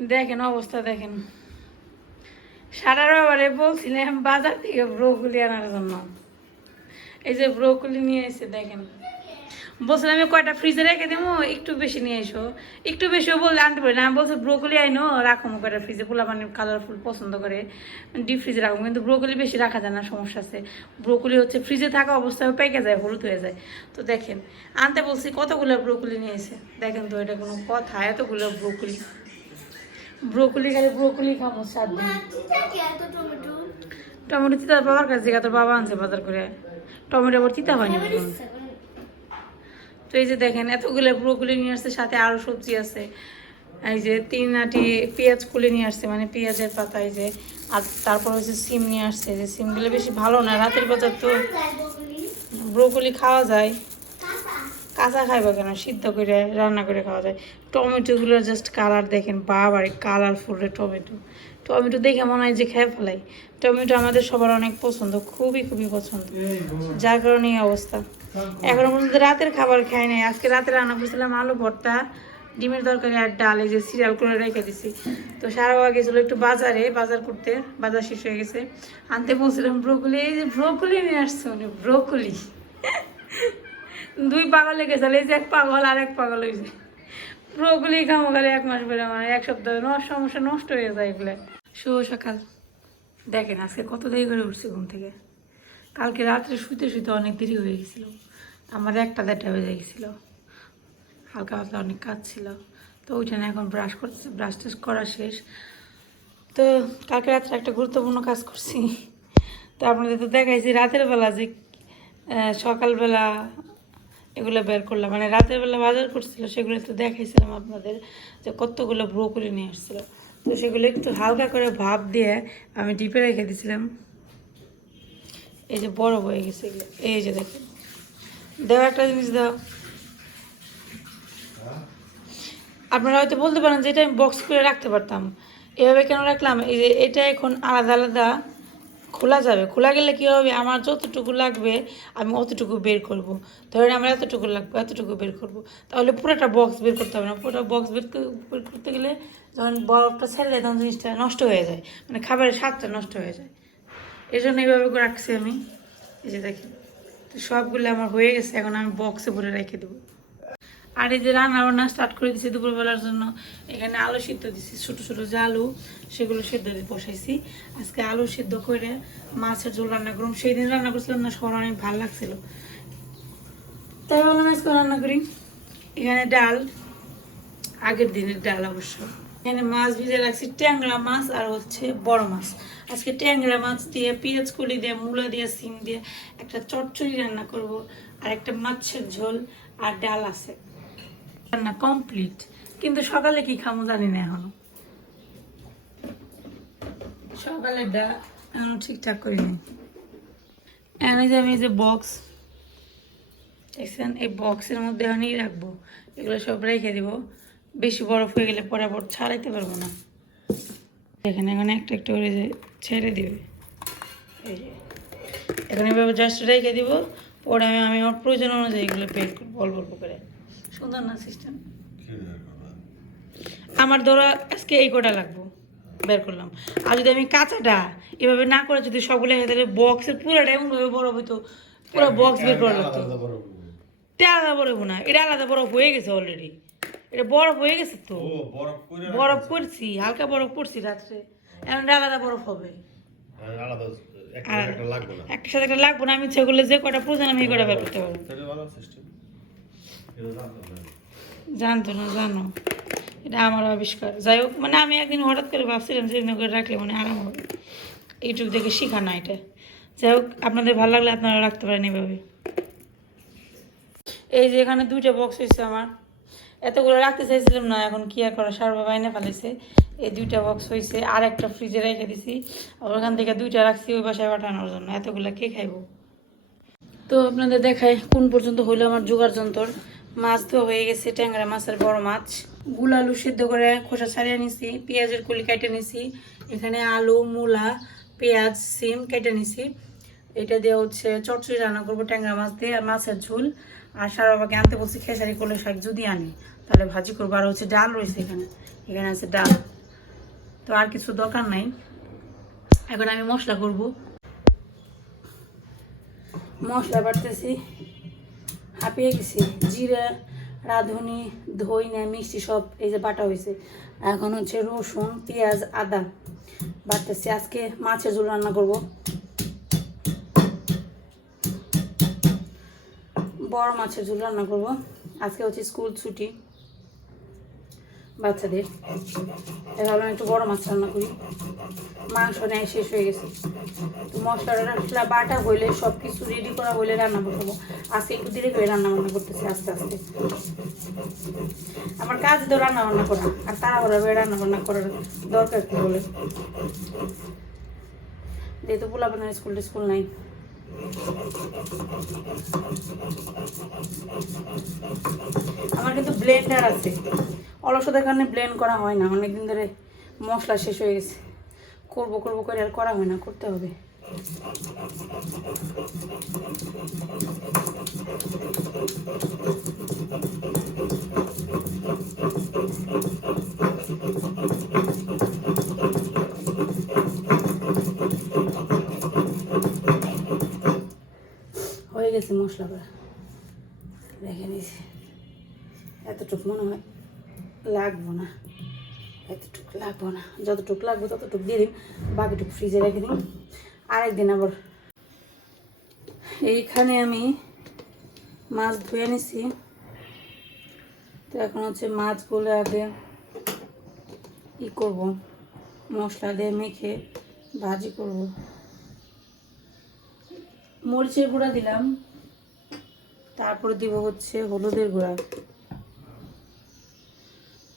দেখেন অবস্থা দেখেন। সারা রবারে বলছিলাম বাজার থেকে ব্রোকলি আনার জন্য। এই যে ব্রোকলি নিয়ে এসে দেখেন। বলছিলাম আমি কয়টা ফ্রিজে রেখে দেবো, একটু বেশি নিয়ে এসো। একটু বেশিও বললে আনতে পারি না। আমি বলছি ব্রোকলি আইনো, রাখো কয়টা ফ্রিজে পোলা মানে কালারফুল পছন্দ করে ডিপ ফ্রিজে রাখব কিন্তু ব্রোকলি বেশি রাখা যায় না, সমস্যা আছে। ব্রোকলি হচ্ছে ফ্রিজে থাকা অবস্থায় পেকে যায়, হলুদ হয়ে যায়। তো দেখেন, আনতে বলছি কতগুলো ব্রোকলি নিয়ে এসে। দেখেন তো, এটা কোনো কথা, এতগুলো ব্রোকলি। ব্রোকলি খালি ব্রোকলি খাব সাত দিন টমেটো? তিতা বাবার কাছে তোর বাবা আনছে বাজার করে। টমেটো আবার তিতা হয়নি। তো এই যে দেখেন এতগুলো ব্রোকলি নিয়ে আসছে সাথে আরও সবজি আছে। এই যে তিন আটি পেঁয়াজ কুলে নিয়ে আসছে মানে পেঁয়াজের পাতা এই যে। আর তারপর হচ্ছে সিম নিয়ে আসছে যে সিমগুলো বেশি ভালো না রাতের বাজার তো ব্রোকলি খাওয়া যায়। কাঁচা খাইবা কেন? সিদ্ধ করে রান্না করে খাওয়া যায়। টমেটোগুলোর জাস্ট কালার দেখেন, বাবারে কালারফুল টমেটো। টমেটো দেখে মনে হয় যে খেয়ে ফেলাই। টমেটো আমাদের সবার অনেক পছন্দ, খুবই খুবই পছন্দ। যার কারণে এই অবস্থা। এখনও পর্যন্ত রাতের খাবার খাই নাই। আজকে রাতে রান্না করছিলাম আলু ভর্তা, ডিমের তরকারি আর ডাল, এই যে সিরিয়াল করে রেখে দিছি। তো সারা বাবা গেছিল একটু বাজারে, বাজার করতে, বাজার শেষ হয়ে গেছে। আনতে বলছিলাম, ব্রোকলি, এই যে ব্রোকলি নিয়ে আসছে উনি ব্রোকলি। দুই পাগল লেগেছে এই যে এক পাগল আর এক পাগল হয়েছে ব্রোকলি খামো গেলে এক মাস বেড়ে মানে এক সপ্তাহ সমস্যা নষ্ট হয়ে যায় এগুলো। শুভ সকাল। দেখেন আজকে কত দেরি করে উঠছি ঘুম থেকে। কালকে রাত্রে শুতে শুতে অনেক দেরি হয়ে গেছিল। আমার একটা দেড়টা বেজে গেছিল। হালকা হালকা অনেক কাজ ছিল। তো ওইখানে এখন ব্রাশ করতেছি ব্রাশ টেস্ট করা শেষ। তো কালকে রাত্রে একটা গুরুত্বপূর্ণ কাজ করছি। তো আপনাদের তো দেখাইছি, রাতের বেলা যে সকালবেলা এগুলো বের করলাম। মানে রাতের বেলা বাজার করছিল, সেগুলো তো দেখাইছিলাম আপনাদের, যে কতগুলো ব্রোকলি নিয়ে আসছিল। তো সেগুলো একটু হালকা করে ভাপ দিয়ে আমি ডিপে রেখে দিয়েছিলাম এই যে বড় হয়ে গেছে এগুলো। এই যে দেখেন। দাও একটা জিনিস দাও। আপনারা হয়তো বলতে পারেন যে এটা আমি বক্স করে রাখতে পারতাম। এভাবে কেন রাখলাম? এই যে এটা এখন আলাদা আলাদা। খোলা যাবে। খোলা গেলে কী হবে? আমার যতটুকু লাগবে, আমি অতটুকু বের করব। ধরেন আমার এতটুকু লাগবে, এতটুকু বের করব। তাহলে পুরোটা বক্স বের করতে হবে না। পুরোটা বক্স বের বের করতে গেলে যখন বরফটা ছেড়ে দেয়, তখন জিনিসটা নষ্ট হয়ে যায়। মানে খাবারের স্বাদটা নষ্ট হয়ে যায়। এই জন্য এইভাবে রাখছি আমি। এই যে দেখি তো সবগুলো আমার হয়ে গেছে। এখন আমি বক্সে ভরে রেখে দেবো। আর এই যে রান্না বান্না স্টার্ট করে দিছি দুপুরবেলার জন্য, এখানে আলু সিদ্ধ দিছি, ছোটো ছোটো যে আলু, সেগুলো সিদ্ধ দিয়ে বসাইছি। আজকে আলু সিদ্ধ করে মাছের ঝোল রান্না করুন সেই দিন রান্না করছিলাম না, সবার অনেক ভালো লাগছিল। তাই ভাবলাম আজকে রান্না করি। এখানে ডাল, আগের দিনের ডাল অবশ্য। এখানে মাছ ভিজে রাখছি, ট্যাংরা মাছ আর হচ্ছে বড় মাছ। আজকে ট্যাংরা মাছ দিয়ে, পেঁয়াজ কুলি দিয়ে, মূলা দিয়ে, সিম দিয়ে একটা চচ্চড়ি রান্না করব। আর একটা মাছের ঝোল আর ডাল আছে। রান্না কমপ্লিট কিন্তু সকালে কি খামো জানি না এখনও। সকালে ডা এখনও ঠিকঠাক করিনি। এখানে যে আমি যে বক্স দেখছেন? এই বক্সের মধ্যে আমি রাখব। এগুলো সব রেখে দিব। বেশি বরফ হয়ে গেলে পরে আবার ছাড়াইতে পারব না। এখানে এখানে একটা একটা করে যে ছেড়ে দিবে। এই এখন এভাবে জাস্ট রেখে দিব। পরে আমি আমি আমার প্রয়োজন অনুযায়ী এগুলো পেড করব, অল্প অল্প করে। সুন্দর না সিস্টেম আমার ধরো আজকে এই কটা লাগবো বের করলাম। আর যদি আমি কাঁচাটা এভাবে না করে যদি সবগুলো তাহলে বক্সের পুরোটা এমনভাবে বড় হইতো পুরো বক্স বের করা লাগতো। এটা আলাদা বরফ না এটা আলাদা বরফ হয়ে গেছে অলরেডি এটা বরফ হয়ে গেছে তো। বরফ করছি হালকা বরফ করছি রাত্রে। এখন আলাদা বরফ হবে। আলাদা একটা আর একটা লাগবে না। একটা সাথে একটা লাগবো না আমি সেগুলো যে কটা প্রয়োজন আমি এই কটা বের করতে পারব সেটা ভালো সিস্টেম এটা জানতো না, জানো। এটা আমার আবিষ্কার। যাই হোক মানে আমি একদিন হঠাৎ করে ভাবছিলাম যে করে রাখলে মানে আরাম হবে। ইউটিউব থেকে শেখা না এটা। যাই হোক, আপনাদের ভালো লাগলে আপনারা রাখতে পারেন এভাবে। এই যে এখানে দুইটা বক্স হয়েছে আমার। এতগুলো রাখতে চাইছিলাম না, এখন কি আর করা সারবা বাইনে ফেলেছে। এই দুইটা বক্স হয়েছে, আর একটা ফ্রিজে রেখে দিছি। ওখান থেকে দুইটা রাখছি ওই বাসায় পাঠানোর জন্য। এতগুলো কে খাইবো? তো আপনাদের দেখায় কোন পর্যন্ত হইল আমার জোগাড় যন্ত্র মাছ তো হয়ে গেছে, ট্যাংরা মাছের বড় মাছ। গুল আলু সিদ্ধ করে খোসা ছাড়িয়ে নিছি, পেঁয়াজের কুলি কেটে নিছি। এখানে আলু, মূলা, পেঁয়াজ, সিম কেটে নিছি। এটা দিয়ে হচ্ছে চটচড়ি রান্না করব ট্যাংরা মাছ দিয়ে আর মাছের ঝোল। আর সারা বাবাকে আনতে বলছি, খেসারি করলে শাক যদি আনি, তাহলে ভাজি করব। আর হচ্ছে ডাল রয়েছে এখানে এখানে আছে ডাল। তো আর কিছু দরকার নাই। এখন আমি মশলা করব। মশলা বাটতেছি। হাঁপিয়ে গেছে। জিরা, রাঁধুনি ধইনা মিষ্টি সব এই যে বাটা হয়েছে। এখন হচ্ছে রসুন, পেঁয়াজ, আদা বাটতেছি। আজকে মাছের ঝোল রান্না করব। বড় মাছের ঝোল রান্না করব। আজকে হচ্ছে স্কুল ছুটি। বাচ্চাদের। ভাবলাম একটু বড় মাছ রান্না করি। মাংস নেয়, শেষ হয়ে গেছে। তো মশলা মশলাটা বাটা হইলে সব কিছু রেডি করা হইলে রান্না করব আজকে একটু ধীরে করে রান্না বান্না করতেছি আস্তে আস্তে। আমার কাজ তো রান্না বান্না করা, আর তাড়াহুড়া করে রান্না বান্না করার দরকার কি বলে যেহেতু পোলাপানের স্কুল স্কুল নাই। আমার কিন্তু ব্লেন্ডার আছে। অলসতার কারণে ব্লেন্ড করা হয় না। অনেকদিন ধরে মশলা শেষ হয়ে গেছে। করব করব করে আর করা হয় না, করতে হবে। হয়ে গেছে মশলা রেখে নিয়েছি এতটুকু মনে হয়। লাগবো না। এতটুকু লাগবো না। যতটুকু লাগবে ততটুকু দিয়ে দিন। বাকিটুকু ফ্রিজে রেখে দিন। আরেকদিন আবার। এইখানে আমি মাছ ধুয়ে নিছি। তো এখন হচ্ছে মাছগুলো আগে ই করব। মশলা দিয়ে মেখে ভাজি করব। মরিচের গুঁড়া দিলাম। তারপরে দিব হচ্ছে হলুদের গুঁড়া।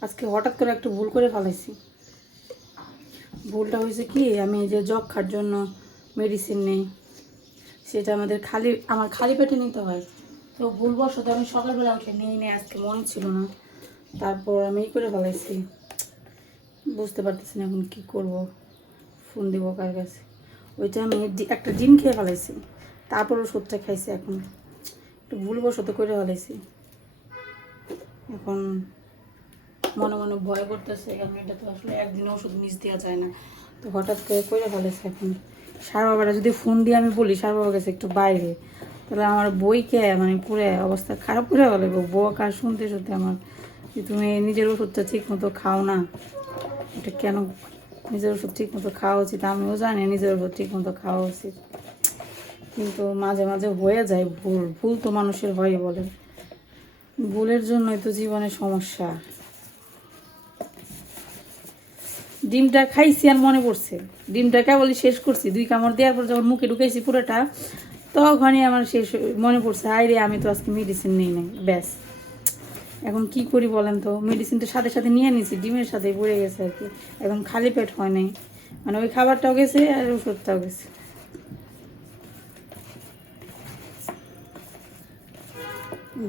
আজকে হঠাৎ করে একটু ভুল করে ফেলাইছি। ভুলটা হয়েছে কি, আমি যে যক্ষার জন্য মেডিসিন নেই, সেটা আমাদের খালি, আমার খালি পেটে নিতে হয়। তো ভুলবশত আমি সকালবেলা উঠে নিয়ে নেই, আজকে মনে ছিল না। তারপর আমি এই করে ফেলাইছি। বুঝতে পারতেছি না এখন কী করব, ফোন দিব কার কাছে। ওইটা আমি একটা ডিম খেয়ে ফেলাইছি তারপর ওষুধটা খাইছি এখন। একটু ভুলবশত করে ফেলাইছি। এখন মনে মনে ভয় করতেছে, কারণ এটা তো আসলে একদিন ওষুধ মিস দেওয়া যায় না। তো হঠাৎ করে করে ফেলেছে এখন। সার বাবারা যদি ফোন দিয়ে আমি বলি সার বাবার কাছে একটু বাইরে। তাহলে আমার বইকে মানে পুরো অবস্থা খারাপ করে ফেলে গো বউ কার শুনতে শুনতে আমার, যে তুমি নিজের ওষুধটা ঠিক মতো খাও না। এটা কেন নিজের ওষুধ ঠিক মতো খাওয়া উচিত? আমিও জানি নিজের ওষুধ ঠিক মতো খাওয়া উচিত। কিন্তু মাঝে মাঝে হয়ে যায় ভুল। ভুল তো মানুষের হয় বলে। ভুলের জন্যই তো জীবনে সমস্যা। ডিমটা খাইছি আর মনে পড়ছে। ডিমটা কেবলই শেষ করছি, দুই কামড় দেওয়ার পর যখন মুখে ঢুকেছি পুরোটা, তখনই আমার শেষ মনে পড়ছে আয় রে আমি তো আজকে মেডিসিন নেই নাই। ব্যাস। এখন কি করি বলেন তো? মেডিসিনটা সাথে সাথে নিয়ে নিয়েছি ডিমের সাথে পড়ে গেছে আর কি। এখন খালি পেট হয় নাই। মানে ওই খাবারটাও গেছে আর ওষুধটাও গেছে।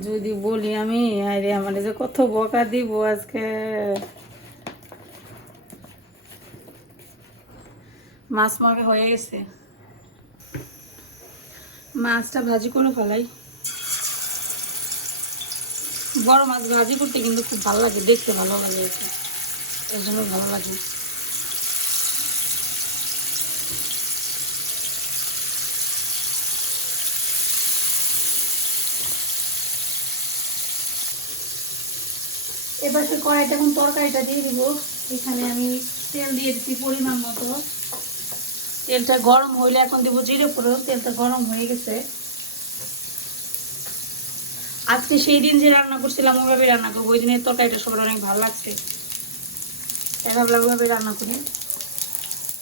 যদি বলি আমি আরে আমার যে কত বকা দিব আজকে। মাছ মাখা হয়ে গেছে। মাছটা ভাজি করে ফেলাই। বড় মাছ ভাজি করতে কিন্তু খুব ভালো লাগে, দেখতে ভালো লাগে এর জন্য ভালো লাগে। এবার সে কড়াইটা এখন তরকারিটা দিয়ে দিব। এখানে আমি তেল দিয়ে দিচ্ছি পরিমাণ মতো। তেলটা গরম হইলে এখন দিব জিরে ফোড়ন, তেলটা গরম হয়ে গেছে। আজকে সেই দিন যে রান্না করছিলাম, ওইভাবে রান্না করব। ওই দিনের তরকারিটা সবার অনেক ভালো লাগছে। ওইভাবে রান্না করি।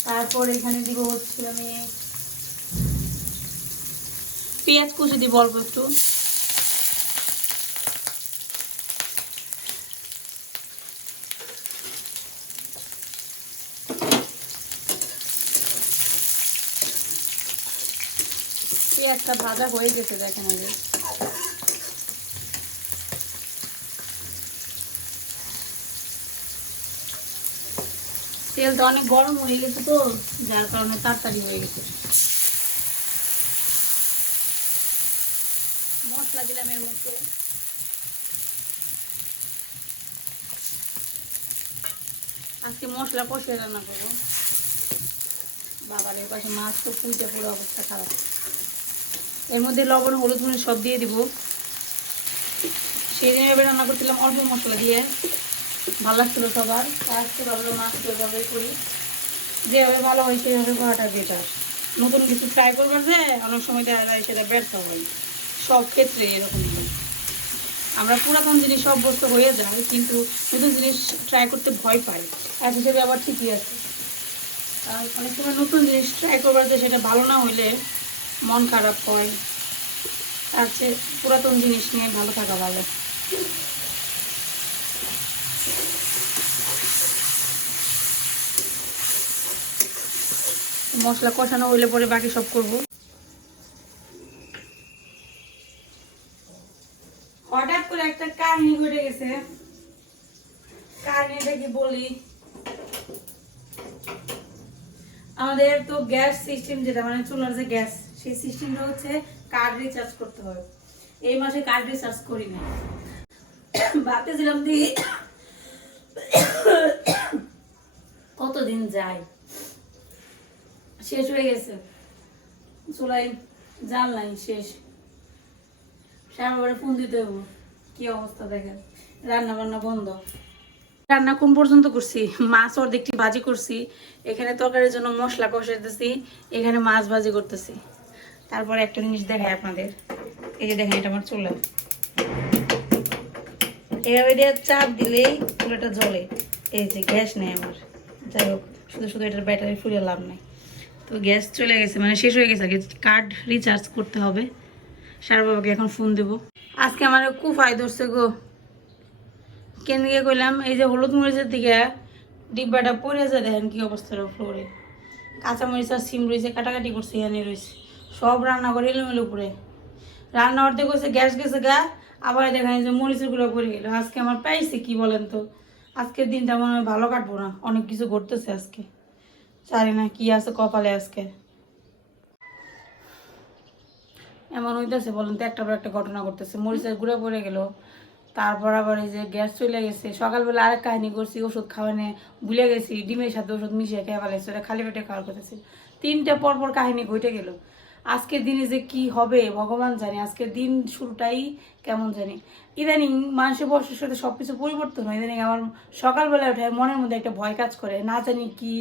তারপর এখানে দিব হচ্ছিল আমি পেঁয়াজ কুচি দিব অল্প একটু। পেঁয়াজটা ভাজা হয়ে গেছে দেখেন আগে তেলটা অনেক গরম হয়ে গেছে তো, যার কারণে তাড়াতাড়ি হয়ে গেছে। মশলা দিলাম এর মধ্যে। আজকে মশলা কষিয়ে রান্না করব। বাবার এর পাশে মাছ তো পুঁতে পুরো অবস্থা খারাপ। এর মধ্যে লবণ, হলুদ, মরিচ সব দিয়ে দিব। সেই দিন রান্না করছিলাম অল্প মশলা দিয়ে। ভালো লাগছিল সবার। আজকে ভাবলো মাছ এভাবে করি, যেভাবে ভালো হয় সেইভাবে করাটা বেটার নতুন কিছু ট্রাই করবার যে অনেক সময় দেখা যায় সেটা ব্যর্থ হয়। সব ক্ষেত্রে এরকম। আমরা পুরাতন জিনিস অভ্যস্ত হয়ে যায় কিন্তু নতুন জিনিস ট্রাই করতে ভয় পাই। এক হিসেবে আবার ঠিকই আছে। আর অনেক সময় নতুন জিনিস ট্রাই করবার যে সেটা ভালো না হইলে মন খারাপ হয়। তার চেয়ে পুরাতন জিনিস নিয়ে ভালো থাকা ভালো। মশলা কষানো হইলে পরে বাকি সব করব। হঠাৎ করে একটা কাহিনী ঘটে গেছে। কাহিনীটা কি বলি? আমাদের তো গ্যাস সিস্টেম যেটা মানে চুলার যে গ্যাস সেই সিস্টেমটা হচ্ছে কার্ড রিচার্জ করতে এই মাসে কার্ড রিচার্জ করি না যে কতদিন যায়? শেষ হয়ে গেছে। চুলাই জাল নাই, শেষ। সারাবারে ফোন দিতে হব কি অবস্থা দেখেন? রান্না বান্না বন্ধ। রান্না কোন পর্যন্ত করছি? মাছ অর্ধেকটি ভাজি করছি। এখানে তরকারির জন্য মশলা কষাইতেছি। এখানে মাছ ভাজি করতেছি। তারপরে একটা জিনিস দেখাই আপনাদের। এই যে দেখেন, এটা আমার চুলা। এভাবে দিয়ে চাপ দিলেই চুলাটা জ্বলে। এই যে গ্যাস নেই আমার। যাই হোক, শুধু শুধু এটার ব্যাটারি ফুলে লাভ নেই। তো গ্যাস চলে গেছে মানে শেষ হয়ে গেছে আগে। কার্ড রিচার্জ করতে হবে। সার বাবাকে এখন ফোন দেবো। আজকে আমার খুব কুফাই ধরছে গো। কেন গিয়ে কইলাম, এই যে হলুদ মরিচের দিকে ডিব্বাটা পড়ে যায়, দেখেন কি অবস্থা ফ্লোরে কাঁচা মরিচ আর সিম রয়েছে, কাটাকাটি করছে এনে রয়েছে। সব রান্না করে এলোমেলো উপরে রান্না অর্ধেক করছে গ্যাস গেছে গা, আবার দেখা যে মরিচেরগুলো পড়ে গেল। আজকে আমার পাইছে কি বলেন তো? আজকের দিনটা মনে হয় ভালো কাটবো না, অনেক কিছু ঘটতেছে আজকে। জানি না কি আছে কপালে আজকে। এমন হইতেছে বলেন তো, একটা পর একটা ঘটনা ঘটতেছে। মরিচের গুঁড়ে পড়ে গেল, তারপর আবার এই যে গ্যাস চলে গেছে। সকালবেলা আরেক কাহিনী করছি, ওষুধ খাওয়ানে ভুলে গেছি, ডিমের সাথে ওষুধ মিশিয়ে খেয়ে ফেলেছি ওটা খালি পেটে খাওয়ার ছিল তিনটে পর পর কাহিনী ঘটে গেল। আজকের দিনে যে কি হবে, ভগবান জানে। আজকের দিন শুরুটাই কেমন জানি। ইদানিং মানুষের বয়সের সাথে সব কিছু পরিবর্তন হয়। ইদানিং আমার সকালবেলা উঠে মনের মধ্যে একটা ভয় কাজ করে। না জানি কি,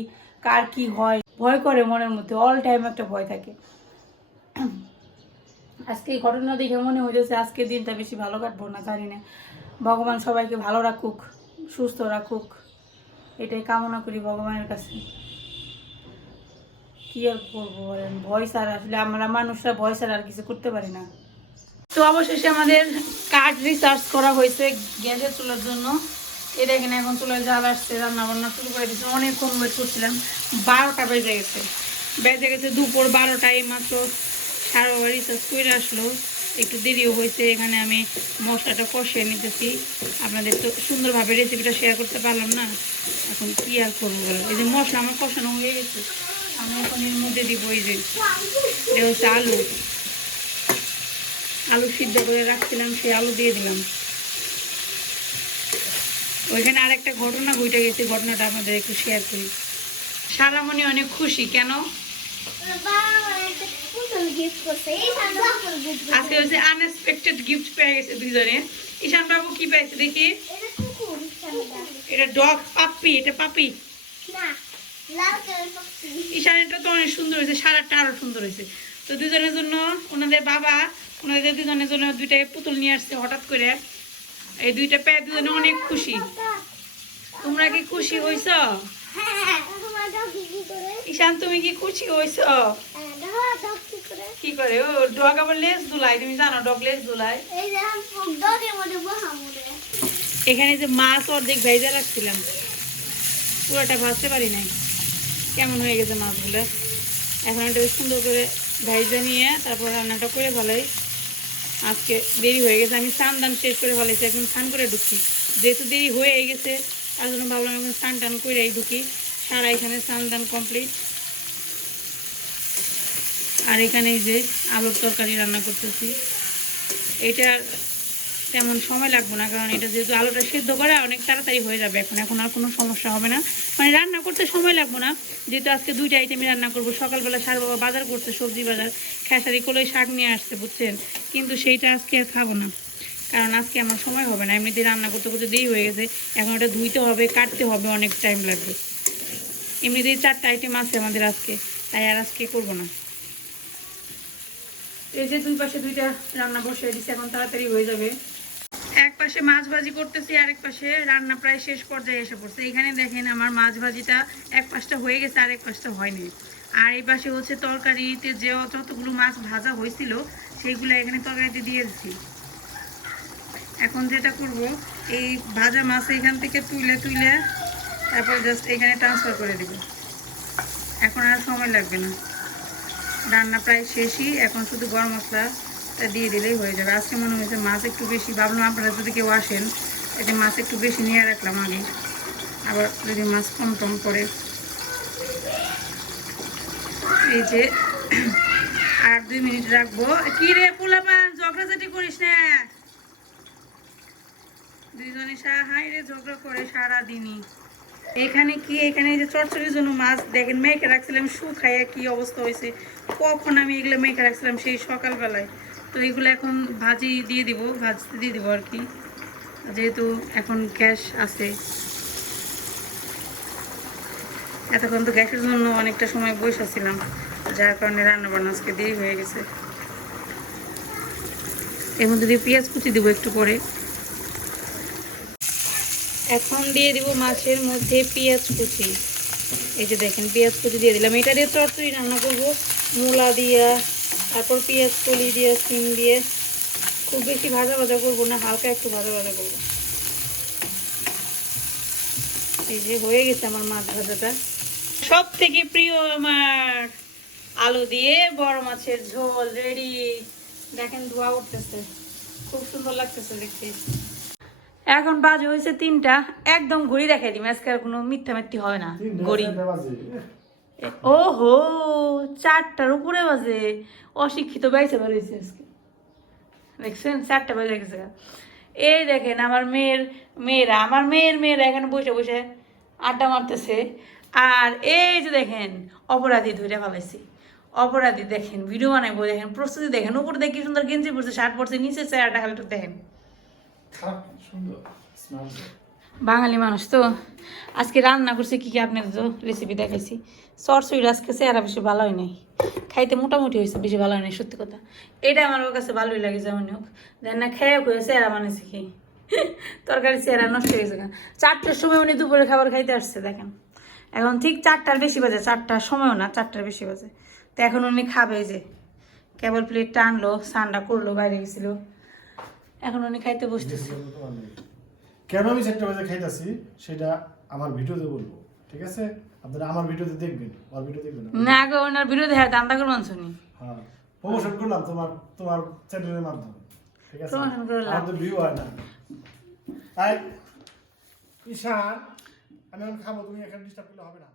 কার কি হয়। ভয় করে মনের মধ্যে। অল টাইম একটা ভয় থাকে। আজকে এই ঘটনা দেখে মনে হইতেছে আজকের দিনটা বেশি ভালো কাটবো না, জানি না। ভগবান সবাইকে ভালো রাখুক, সুস্থ রাখুক। এটাই কামনা করি ভগবানের কাছে। কি আর করব বলেন? ভয় আসলে আমরা মানুষরা ভয় আর কিছু করতে পারি না। তো অবশেষে আমাদের রিচার্জ করা হয়েছে গ্যাসের চুলার জন্য। এটা এখানে এখন জাল আসছে শুরু করে ওয়েট করছিলাম। বারোটা বেজে গেছে। বেজে গেছে দুপুর বারোটায় মাত্র সারা রিচার্জ করে আসলো। একটু দেরিও হয়েছে, এখানে আমি মশলাটা কষিয়ে নিতেছি। আপনাদের তো সুন্দরভাবে রেসিপিটা শেয়ার করতে পারলাম না। এখন কি আর করব এই যে মশলা আমার কষানো হয়ে গেছে। আমি এখন এর মধ্যে দিব এই যে হচ্ছে আলু। আলু সিদ্ধ করে রাখছিলাম সেই আলু দিয়ে দিলাম। ওইখানে আর একটা ঘটনা ঘটে গেছে ঘটনাটা আপনাদের একটু শেয়ার করি। সারামণি অনেক খুশি কেন? আজকে হচ্ছে আনএক্সপেক্টেড গিফট পেয়ে গেছে দুইজনে। ঈশান বাবু কি পেয়েছে দেখি? এটা ডগ পাপি এটা পাপি ঈশানেরটা তো অনেক সুন্দর হয়েছে, সারাটা আরও সুন্দর হয়েছে। তো দুজনের জন্য ওনাদের বাবা, ওনাদের দুজনের জন্য দুইটা পুতুল নিয়ে আসছে হঠাৎ করে। এই দুইটা পেয়ে দুজনে অনেক খুশি। তোমরা কি খুশি হইছ ঈশান, তুমি কি খুশি হইছ কি করে? ও ডগ আবার লেস দুলাই তুমি জানো ডগ লেস দুলাই এখানে যে মাছ অর্ধেক ভেজা রাখছিলাম, পুরোটা ভাজতে পারি নাই। কেমন হয়ে গেছে মাছগুলো? এখন এটা সুন্দর করে ভেজে নিয়ে তারপর রান্নাটা করে ভালোই আজকে দেরি হয়ে গেছে, আমি স্নান দান শেষ করে ফেলেছি এখন স্নান করে ঢুকি যেহেতু দেরি হয়ে গেছে, তার জন্য ভাবলাম এখন স্নান টান করেই ঢুকি। সারা এখানে স্নান দান কমপ্লিট। আর এখানে যে আলুর তরকারি রান্না করতেছি। এটা তেমন সময় লাগবে না, কারণ এটা যেহেতু আলুটা সিদ্ধ করে অনেক তাড়াতাড়ি হয়ে যাবে, এখন এখন আর কোনো সমস্যা হবে না। মানে রান্না করতে সময় লাগবে না, যেহেতু আজকে দুইটা আইটেমই রান্না করব। সকালবেলা সার বাবা বাজার করতে সবজি বাজার, খেসারি, কলই শাক নিয়ে আসতে বুঝছেন? কিন্তু সেইটা আজকে আর খাব না, কারণ আজকে আমার সময় হবে না। এমনিতে রান্না করতে করতে দেরি হয়ে গেছে, এখন ওটা ধুইতে হবে, কাটতে হবে, অনেক টাইম লাগবে। এমনিতেই চারটা আইটেম আছে আমাদের আজকে, তাই আর আজকে করব না। এই যে দুই পাশে দুইটা রান্না বসিয়ে দিচ্ছে এখন তাড়াতাড়ি হয়ে যাবে। এক পাশে মাছ ভাজি করতেছি, আরেক পাশে রান্না প্রায় শেষ পর্যায়ে এসে পড়ছে। এখানে দেখেন আমার মাছ ভাজিটা এক পাশটা হয়ে গেছে, আরেক পাশটা হয়নি। আর এই পাশে হচ্ছে তরকারিতে যে যতগুলো মাছ ভাজা হয়েছিল সেইগুলো এখানে তরকারিতে দিয়ে দিচ্ছি। এখন যেটা করব, এই ভাজা মাছ এখান থেকে তুলে তুলে তারপর জাস্ট এখানে ট্রান্সফার করে দেব। এখন আর সময় লাগবে না। রান্না প্রায় শেষই, এখন শুধু গরম মশলাটা দিয়ে দিলেই হয়ে যাবে। আজকে মনে হয়েছে মাছ একটু বেশি, ভাবলাম আপনারা যদি কেউ আসেন যে মাছ একটু বেশি নিয়ে রাখলাম আগে। আবার যদি মাছ কম টম করে এই যে আর দুই মিনিট রাখব। কি রে পোলাপান ঝগড়াঝাটি করিস না। দুইজনে হাই রে ঝগড়া করে সারাদিনই। এখানে কি, এখানে যে চচ্চড়ির জন্য মাছ দেখেন, মেখে রাখছিলাম শুকাইয়া কি অবস্থা হয়েছে। কখন আমি এগুলো মেখে রাখছিলাম সেই সকালবেলায়। তো এগুলো এখন ভাজি দিয়ে দিব, ভাজতে দিয়ে দিব আর কি। যেহেতু এখন গ্যাস আছে। এতক্ষণ তো গ্যাসের জন্য অনেকটা সময় বসেছিলাম, যার কারণে রান্না বান্না আজকে দেরি হয়ে গেছে। এর মধ্যে দিয়ে পেঁয়াজ কুচি দেবো একটু পরে। এখন দিয়ে দিব মাছের মধ্যে পেঁয়াজ কুচি। এই যে দেখেন, পেঁয়াজ কুচি দিয়ে দিলাম। এটা দিয়ে চচ্চড়ি রান্না করব। মূলা দিয়া তারপর পেঁয়াজ কলি দিয়ে সিম দিয়ে খুব বেশি ভাজা ভাজা করব না হালকা একটু ভাজা ভাজা করব। এই যে হয়ে গেছে আমার মাছ ভাজাটা। সব থেকে প্রিয় আমার আলু দিয়ে বড় মাছের ঝোল রেডি। দেখেন ধোয়া উঠতেছে খুব সুন্দর লাগতেছে দেখতে। এখন বাজে হয়েছে তিনটা একদম ঘড়ি দেখাই দিম আজকে আর কোনো মিথ্যা মিথ্যি হয় না ঘড়ি। ও হো চারটার উপরে বাজে। অশিক্ষিত বাইসে বেরিয়েছে আজকে। দেখছেন চারটা বাজে গেছে। এই দেখেন আমার মেয়ের মেয়েরা আমার মেয়ের মেয়েরা এখানে বসে বসে আড্ডা মারতেছে। আর এই যে দেখেন অপরাধী ধরে ফেলাইছি। অপরাধী দেখেন ভিডিও বানাইবো দেখেন প্রস্তুতি দেখেন উপরে দেখি সুন্দর গেঞ্জি পড়ছে শার্ট পড়ছে নিচে চেয়ারটা খালি একটু দেখেন। বাঙালি মানুষ তো। আজকে রান্না করছি কি কি আপনার তো রেসিপি দেখাইছি। সরসইটা আজকে চেহারা বেশি ভালো হয় নাই। খাইতে মোটামুটি হয়েছে, বেশি ভালো হয় নাই, সত্যি কথা। এটা আমার কাছে ভালোই লাগে যেমন হোক। দেন না, খেয়ে খুঁয়ে চেহারা বানিয়েছি কি? তরকারি চেহারা নষ্ট হয়ে গেছে চারটার সময় উনি দুপুরে খাবার খাইতে আসছে, দেখেন। এখন ঠিক চারটার বেশি বাজে, চারটার সময়ও না, চারটার বেশি বাজে। তো এখন উনি খাবে যে, কেবল প্লেটটা আনলো সানটা করল, বাইরে গেছিল। এখন উনি খাইতে বসতেছে। কেন আমি চারটা বাজে খাইতেছি সেটা আমার ভিডিওতে বলব ঠিক আছে? আপনারা আমার ভিডিওতে দেখবেন আমার ভিডিও দেখবেন না। না গো ওনার ভিডিও হ্যাঁ দান্দা করবেন শুনি হ্যাঁ প্রমোশন করলাম তোমার তোমার চ্যানেলের মাধ্যমে ঠিক আছে? প্রমোশন করলাম। আমার তো ভিউ হয় না। আই ঈশান আমি খাব তুমি এখানে ডিস্টার্ব করলে হবে না।